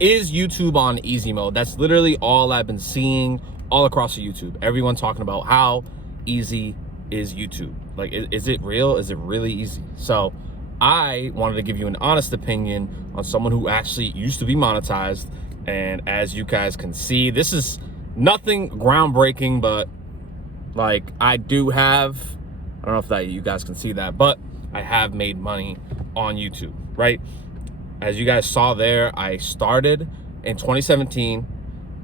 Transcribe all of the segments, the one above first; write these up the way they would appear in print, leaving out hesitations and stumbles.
is YouTube on easy mode? That's literally all I've been seeing all across the YouTube. Everyone talking about how easy is YouTube. Like, is it real? Is it really easy? So I wanted to give you an honest opinion on someone who actually used to be monetized. And as you guys can see, this is nothing groundbreaking, but like I don't know if that you guys can see that, but I have made money on YouTube, right? As you guys saw there, I started in 2017,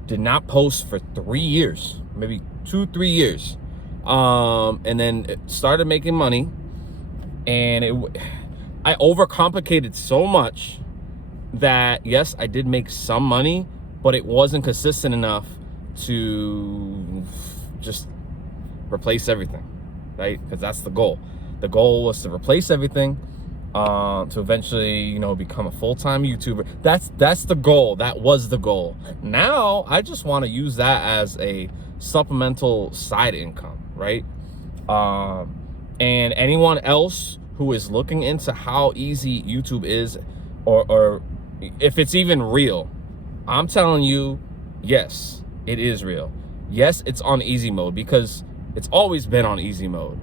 did not post for 3 years, maybe 2-3 years. And then it started making money, and I overcomplicated so much that yes, I did make some money, but it wasn't consistent enough to just replace everything, right? Because that's the goal. The goal was to replace everything, to eventually, you know, become a full-time YouTuber. That's the goal. That was the goal. Now I just want to use that as a supplemental side income, right? And anyone else who is looking into how easy YouTube is, or if it's even real, I'm telling you, yes, it is real. Yes, it's on easy mode, because it's always been on easy mode.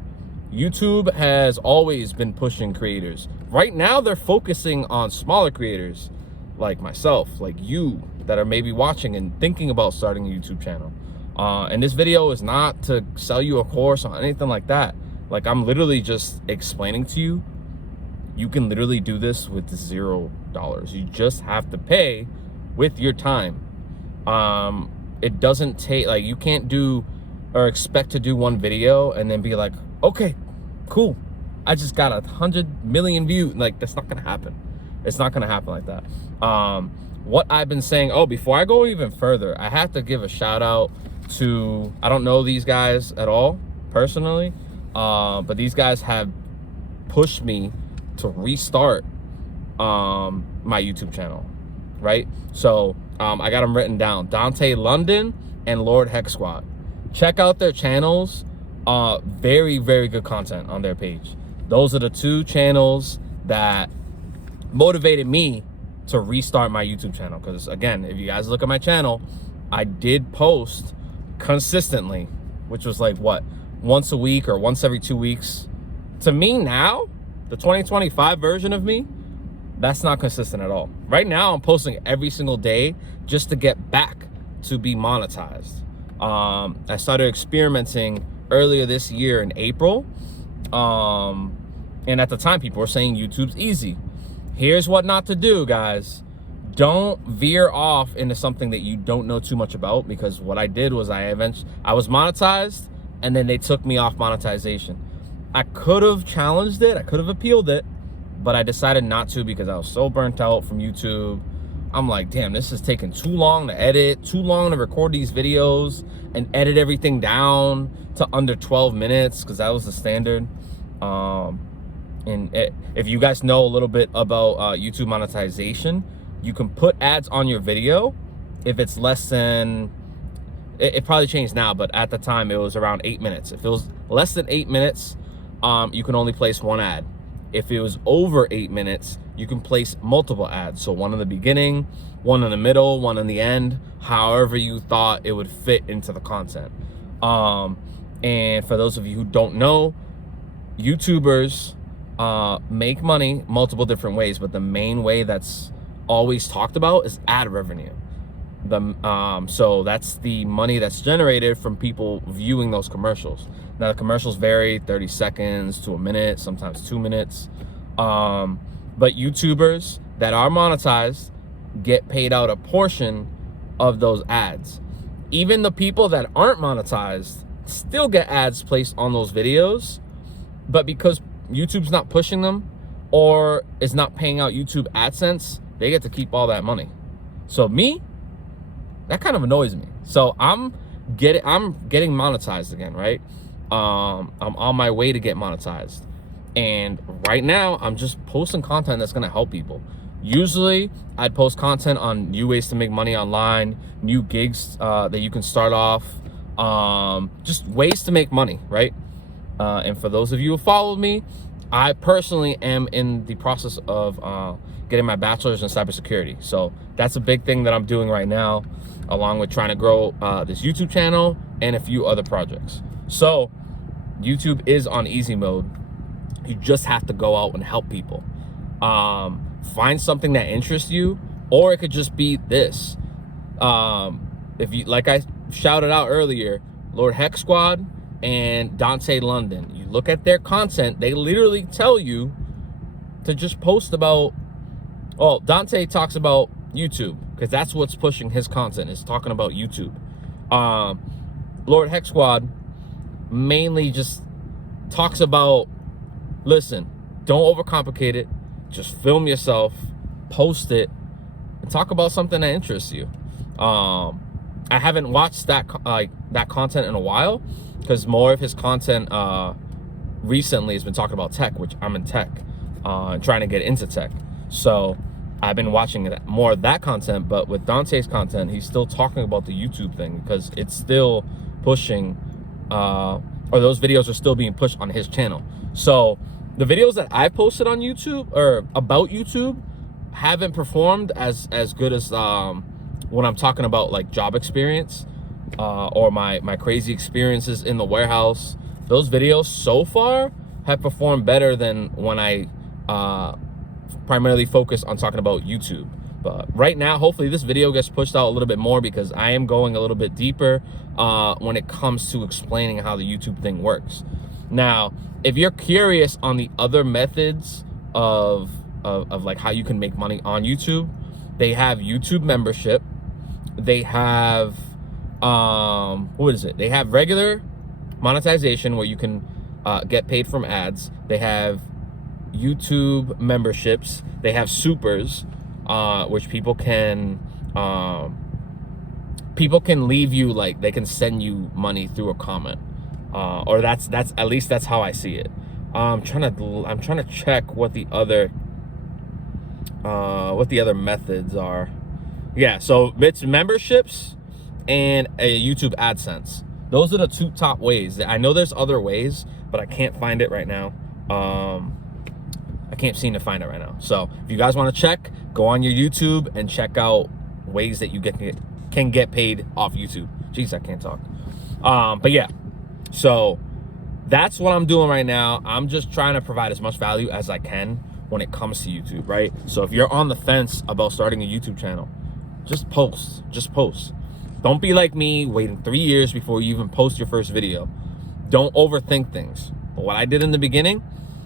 YouTube has always been pushing creators. Right now, they're focusing on smaller creators like myself, like you, that are maybe watching and thinking about starting a YouTube channel. And this video is not to sell you a course or anything like that. Like, I'm literally just explaining to you, you can literally do this with $0. You just have to pay with your time. It doesn't take, like, you can't do or expect to do one video and then be like, okay, cool, I just got 100 million views. Like, that's not gonna happen. It's not gonna happen like that. What I've been saying, before I go even further, I have to give a shout out to, I don't know these guys at all personally, but these guys have pushed me to restart my YouTube channel, right? So I got them written down: Dante London and Lord Hex Squad. Check out their channels. Very, very good content on their page. Those are the two channels that motivated me to restart my YouTube channel. Because again, if you guys look at my channel, I did post consistently, which was like what, once a week or once every 2 weeks. To me now, the 2025 version of me, that's not consistent at all. Right now, I'm posting every single day just to get back to be monetized. I started experimenting earlier this year in April. And at the time, people were saying YouTube's easy. Here's what not to do, guys. Don't veer off into something that you don't know too much about, because what I did was I was monetized, and then they took me off monetization. I could have challenged it, I could have appealed it, but I decided not to because I was so burnt out from YouTube. I'm like, damn, this is taking too long to edit, too long to record these videos and edit everything down to under 12 minutes, because that was the standard. If you guys know a little bit about YouTube monetization, you can put ads on your video if it's less than, it probably changed now, but at the time it was around 8 minutes. If it was less than 8 minutes, you can only place one ad. If it was over 8 minutes, you can place multiple ads. So one in the beginning, one in the middle, one in the end, however you thought it would fit into the content. And for those of you who don't know, YouTubers make money multiple different ways, but the main way that's always talked about is ad revenue. So that's the money that's generated from people viewing those commercials. Now the commercials vary, 30 seconds to a minute, sometimes 2 minutes. But YouTubers that are monetized get paid out a portion of those ads. Even the people that aren't monetized still get ads placed on those videos, but because YouTube's not pushing them or is not paying out YouTube AdSense, they get to keep all that money. So me, that kind of annoys me. So I'm getting monetized again, right? I'm on my way to get monetized. And right now I'm just posting content that's gonna help people. Usually I'd post content on new ways to make money online, new gigs that you can start off, just ways to make money, right? And for those of you who followed me, I personally am in the process of getting my bachelor's in cybersecurity. So that's a big thing that I'm doing right now, along with trying to grow this YouTube channel and a few other projects. So YouTube is on easy mode. You just have to go out and help people. Find something that interests you, or it could just be this. If you, like I shouted out earlier, Lord Hex Squad and Dante London, you look at their content, they literally tell you to just post about, well, Dante talks about YouTube because that's what's pushing his content, is talking about YouTube. Lord Hex Squad mainly just talks about, listen, don't overcomplicate it, just film yourself, post it, and talk about something that interests you. I haven't watched that content in a while, because more of his content recently has been talking about tech, which I'm in tech, and trying to get into tech. So I've been watching more of that content, but with Dante's content, he's still talking about the YouTube thing, because it's still pushing, or those videos are still being pushed on his channel. So the videos that I posted on YouTube, or about YouTube, haven't performed as good as when I'm talking about like job experience, or my crazy experiences in the warehouse. Those videos so far have performed better than when I primarily focus on talking about YouTube. But right now, hopefully this video gets pushed out a little bit more, because I am going a little bit deeper when it comes to explaining how the YouTube thing works. Now, if you're curious on the other methods of like how you can make money on YouTube, they have YouTube membership. They have what is it? They have regular monetization, where you can get paid from ads. They have YouTube memberships. They have supers, which people can leave you, like they can send you money through a comment, or that's at least that's how I see it. I'm trying to check what the other methods are. Yeah, so it's memberships and a YouTube AdSense. Those are the two top ways. I know there's other ways, but I can't find it right now. I can't seem to find it right now. So if you guys want to check, go on your YouTube and check out ways that you can get paid off YouTube. Jeez, I can't talk. But yeah, so that's what I'm doing right now. I'm just trying to provide as much value as I can when it comes to YouTube, right? So if you're on the fence about starting a YouTube channel, just post. Don't be like me, waiting 3 years before you even post your first video. Don't overthink things. But what I did in the beginning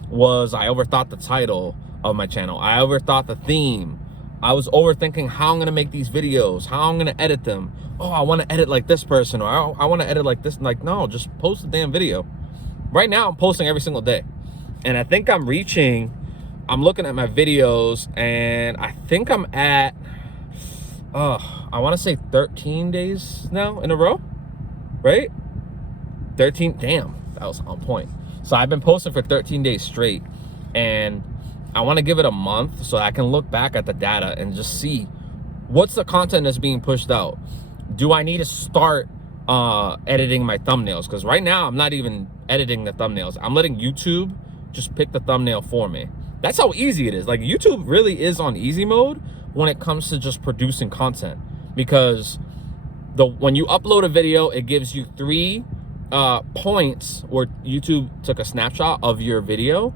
was I overthought the title of my channel. I overthought the theme. I was overthinking how I'm gonna make these videos, how I'm gonna edit them. Oh, I wanna edit like this person, or I wanna edit like this. Like, no, just post the damn video. Right now, I'm posting every single day. And I think I'm looking at my videos, and I think I'm at, I wanna say 13 days now in a row, right? 13, damn, that was on point. So I've been posting for 13 days straight, and I want to give it a month so I can look back at the data and just see what's the content that's being pushed out. Do I need to start editing my thumbnails? Because right now I'm not even editing the thumbnails. I'm letting YouTube just pick the thumbnail for me. That's how easy it is. Like, YouTube really is on easy mode when it comes to just producing content, because when you upload a video, it gives you 3 points where YouTube took a snapshot of your video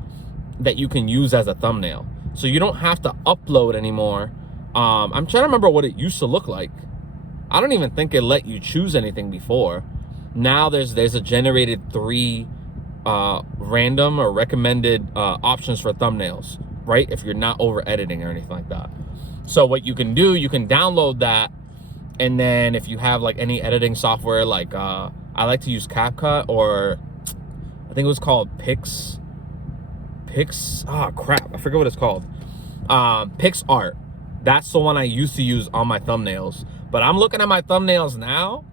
that you can use as a thumbnail. So you don't have to upload anymore. I'm trying to remember what it used to look like. I don't even think it let you choose anything before. Now there's a generated 3 random or recommended options for thumbnails, right? If you're not over editing or anything like that. So what you can do, you can download that, and then if you have like any editing software, like I like to use CapCut, or I think it was called Pix, crap, I forget what it's called. PixArt. That's the one I used to use on my thumbnails. But I'm looking at my thumbnails now,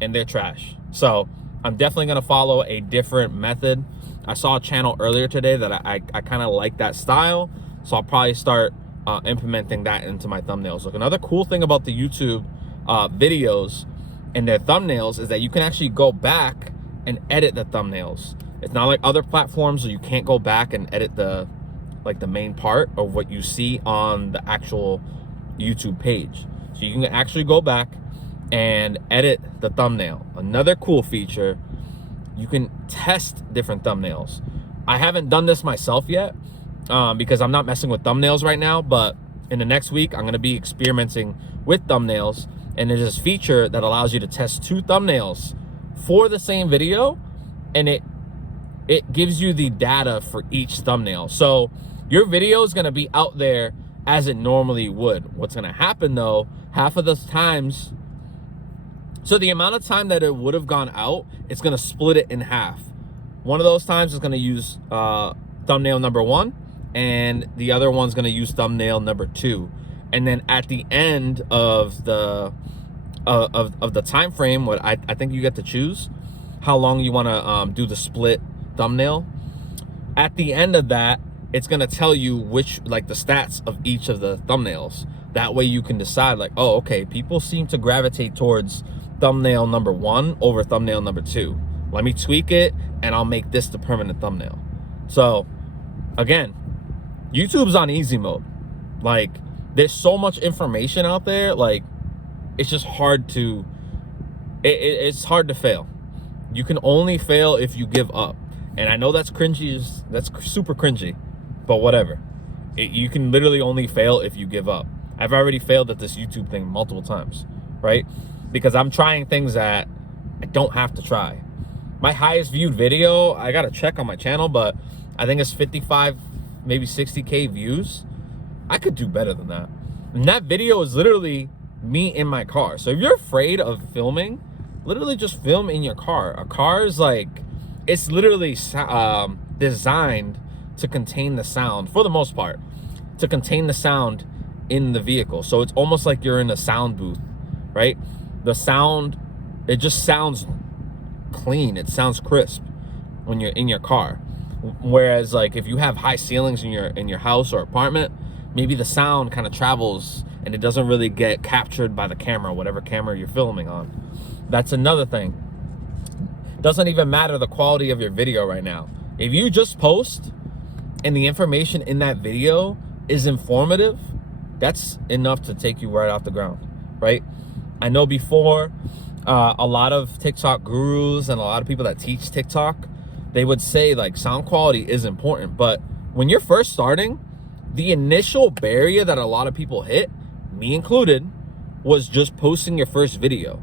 and they're trash. So I'm definitely gonna follow a different method. I saw a channel earlier today that I kind of like that style, so I'll probably start implementing that into my thumbnails. Look, another cool thing about the YouTube videos and their thumbnails is that you can actually go back and edit the thumbnails. It's not like other platforms where you can't go back and edit the like the main part of what you see on the actual YouTube page. So you can actually go back and edit the thumbnail. Another cool feature, you can test different thumbnails. I haven't done this myself yet because I'm not messing with thumbnails right now, but in the next week, I'm gonna be experimenting with thumbnails, and there's this feature that allows you to test 2 thumbnails for the same video, and it gives you the data for each thumbnail. So your video is gonna be out there as it normally would. What's gonna happen though, half of those times, so the amount of time that it would have gone out, it's gonna split it in half. One of those times is gonna use thumbnail number 1, and the other one's gonna use thumbnail number 2. And then at the end of the time frame, what I think you get to choose how long you wanna do the split thumbnail. At the end of that, it's gonna tell you which, like, the stats of each of the thumbnails. That way you can decide, like, oh, okay, people seem to gravitate towards thumbnail number 1 over thumbnail number 2. Let me tweak it and I'll make this the permanent thumbnail. So again, YouTube's on easy mode. Like, there's so much information out there, like, it's just hard to, it's hard to fail. You can only fail if you give up. And I know that's cringy, that's super cringy, but whatever. You can literally only fail if you give up. I've already failed at this YouTube thing multiple times, right? Because I'm trying things that I don't have to try. My highest viewed video, I gotta check on my channel, but I think it's 55, maybe 60K views. I could do better than that. And that video is literally me in my car. So if you're afraid of filming, literally just film in your car. A car is like, it's literally designed to contain the sound, for the most part, to contain the sound in the vehicle. So it's almost like you're in a sound booth, right? The sound, it just sounds clean. It sounds crisp when you're in your car. Whereas, like, if you have high ceilings in your house or apartment, maybe the sound kind of travels and it doesn't really get captured by the camera, whatever camera you're filming on. That's another thing. Doesn't even matter the quality of your video right now. If you just post and the information in that video is informative, that's enough to take you right off the ground, right? I know before, a lot of TikTok gurus and a lot of people that teach TikTok, they would say, like, sound quality is important. But when you're first starting, the initial barrier that a lot of people hit, me included, was just posting your first video.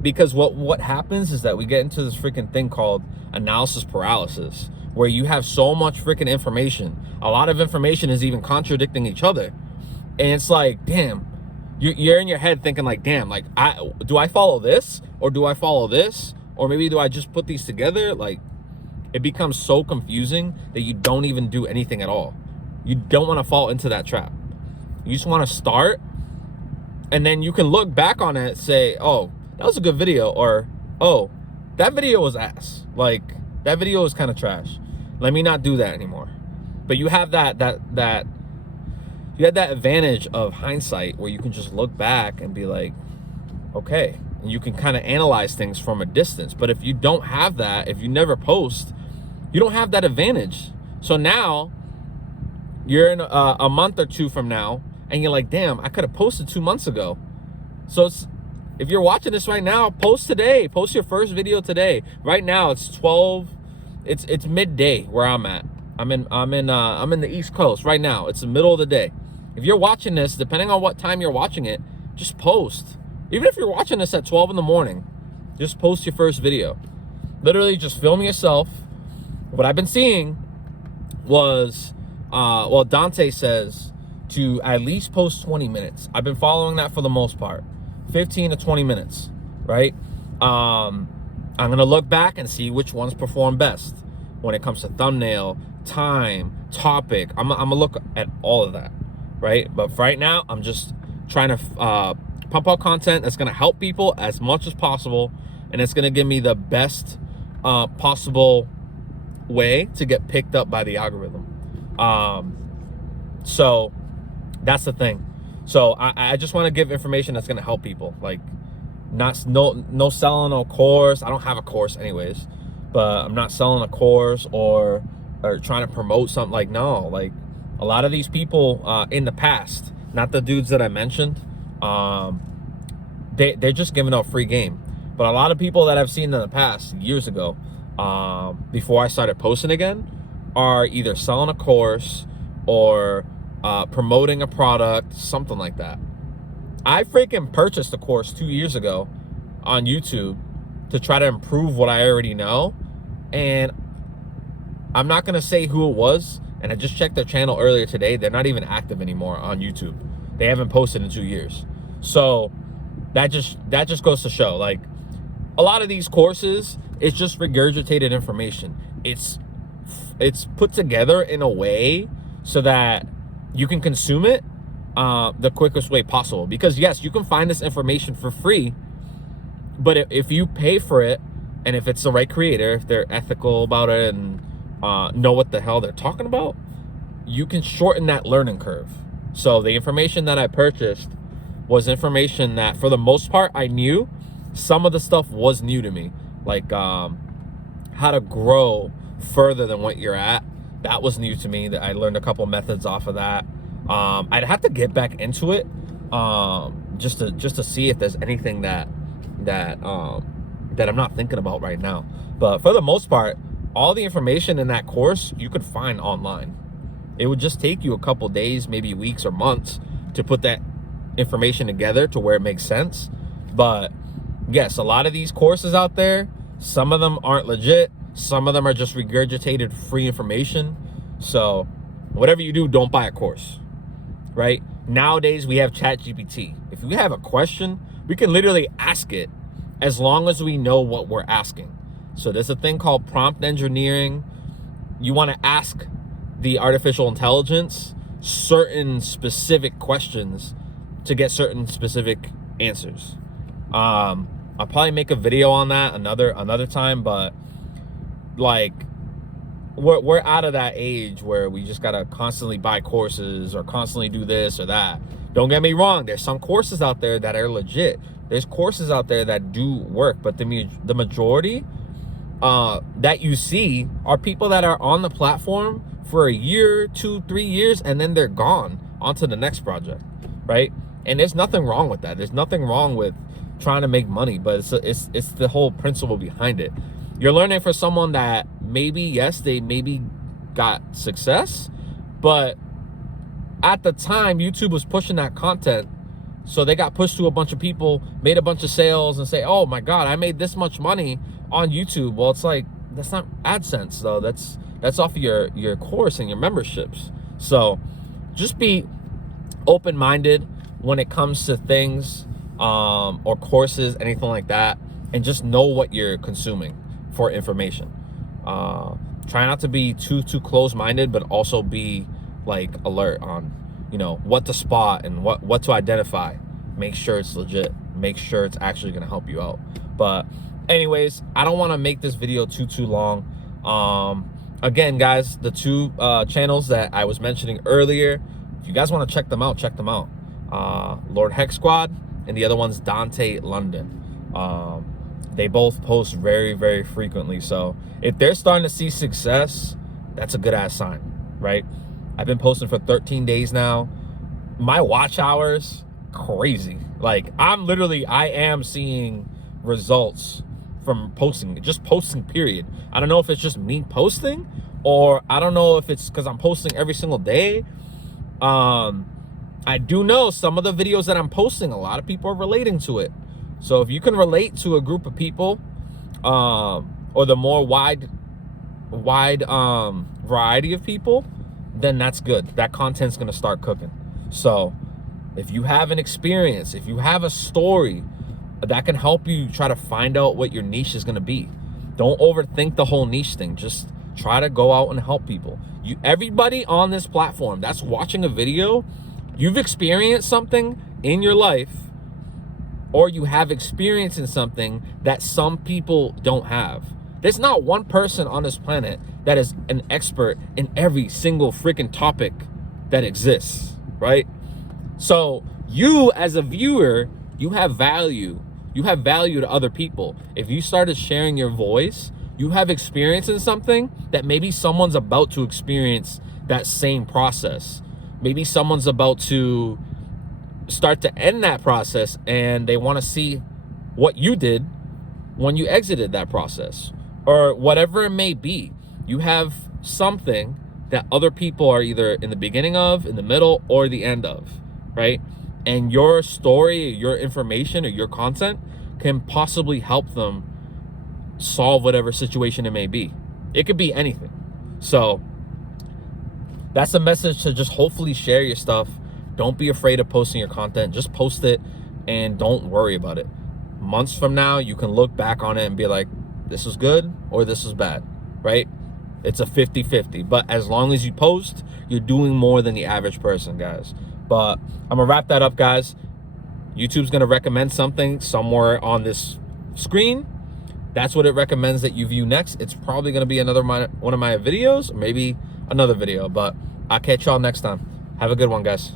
Because what happens is that we get into this freaking thing called analysis paralysis, where you have so much freaking information. A lot of information is even contradicting each other. And it's like, damn, you're in your head thinking, like, damn, like, do I follow this? Or do I follow this? Or maybe do I just put these together? Like, it becomes so confusing that you don't even do anything at all. You don't want to fall into that trap. You just want to start, and then you can look back on it and say, oh, that was a good video, or, oh, that video was ass. Like, that video was kind of trash. Let me not do that anymore. But you have that you have that advantage of hindsight where you can just look back and be like, okay, and you can kind of analyze things from a distance. But if you don't have that, if you never post, you don't have that advantage. So now you're in a month or two from now, and you're like, damn, I could have posted 2 months ago. So if you're watching this right now, post today. Post your first video today. Right now it's 12. It's midday where I'm at. I'm in the East Coast right now. It's the middle of the day. If you're watching this, depending on what time you're watching it, just post. Even if you're watching this at 12 in the morning, just post your first video. Literally just film yourself. What I've been seeing was, well, Dante says to at least post 20 minutes. I've been following that for the most part. 15 to 20 minutes, right? I'm gonna look back and see which ones perform best when it comes to thumbnail, time, topic. I'm gonna look at all of that, right? But for right now, I'm just trying to pump out content that's gonna help people as much as possible, and it's gonna give me the best possible way to get picked up by the algorithm. So that's the thing. So I just want to give information that's going to help people. Like, no selling no course. I don't have a course anyways, but I'm not selling a course or trying to promote something. Like, no, like, A lot of these people in the past, not the dudes that I mentioned, they're just giving out free game. But a lot of people that I've seen in the past, years ago, before I started posting again, are either selling a course or promoting a product, something like that. I freaking purchased a course 2 years ago on YouTube to try to improve what I already know. And I'm not going to say who it was. And I just checked their channel earlier today. They're not even active anymore on YouTube. They haven't posted in 2 years. So that just goes to show, like, a lot of these courses, it's just regurgitated information. It's put together in a way so that you can consume it the quickest way possible. Because yes, you can find this information for free, but if you pay for it, and if it's the right creator, if they're ethical about it and know what the hell they're talking about, you can shorten that learning curve. So the information that I purchased was information that, for the most part, I knew. Some of the stuff was new to me, like how to grow further than what you're at. That was new to me. That I learned a couple methods off of that. I'd have to get back into it just to see if there's anything that I'm not thinking about right now. But for the most part, all the information in that course you could find online. It would just take you a couple days, maybe weeks or months, to put that information together to where it makes sense. But yes, a lot of these courses out there, some of them aren't legit. Some of them are just regurgitated free information. So whatever you do, don't buy a course, right? Nowadays, we have ChatGPT. If we have a question, we can literally ask it as long as we know what we're asking. So there's a thing called prompt engineering. You want to ask the artificial intelligence certain specific questions to get certain specific answers. I'll probably make a video on that another time, but like we're out of that age where we just gotta constantly buy courses or constantly do this or that. Don't get me wrong, there's some courses out there that are legit. There's courses out there that do work, but the majority that you see are people that are on the platform for a year, 2, 3 years, and then they're gone onto the next project, right? And there's nothing wrong with that. There's nothing wrong with trying to make money, but it's the whole principle behind it. You're learning for someone that maybe, yes, they maybe got success, but at the time YouTube was pushing that content, so they got pushed to a bunch of people, made a bunch of sales, and say, oh my God, I made this much money on YouTube. Well, it's like, that's not AdSense though. That's off of your course and your memberships. So just be open-minded when it comes to things or courses, anything like that, and just know what you're consuming for information. Try not to be too close-minded, but also be like alert on, you know, what to spot and what to identify. Make sure it's legit. Make sure it's actually going to help you out. But anyways, I don't want to make this video too long. Again, guys, the two channels that I was mentioning earlier, if you guys want to check them out, check them out. Lord Hex Squad, and the other one's Dante London. They both post very frequently. So if they're starting to see success, that's a good ass sign, right? I've been posting for 13 days now. My watch hours, crazy. Like I am seeing results from posting, just posting, period. I don't know if it's just me posting, or I don't know if it's because I'm posting every single day. I do know some of the videos that I'm posting, a lot of people are relating to it. So if you can relate to a group of people, or the more wide variety of people, then that's good. That content's gonna start cooking. So if you have an experience, if you have a story that can help you try to find out what your niche is gonna be, don't overthink the whole niche thing. Just try to go out and help people. Everybody on this platform that's watching a video, you've experienced something in your life, or you have experience in something that some people don't have. There's not one person on this planet that is an expert in every single freaking topic that exists, right? So you as a viewer, you have value. You have value to other people. If you started sharing your voice, you have experience in something that maybe someone's about to experience that same process. Maybe someone's about to start to end that process and they want to see what you did when you exited that process, or whatever it may be. You have something that other people are either in the beginning of, in the middle, or the end of, right? And your story, your information, or your content can possibly help them solve whatever situation it may be. It could be anything. So that's a message, to just hopefully share your stuff. Don't be afraid of posting your content. Just post it and don't worry about it. Months from now, you can look back on it and be like, this is good or this is bad, right? It's a 50-50. But as long as you post, you're doing more than the average person, guys. But I'm going to wrap that up, guys. YouTube's going to recommend something somewhere on this screen. That's what it recommends that you view next. It's probably going to be another one of my videos, or maybe another video. But I'll catch y'all next time. Have a good one, guys.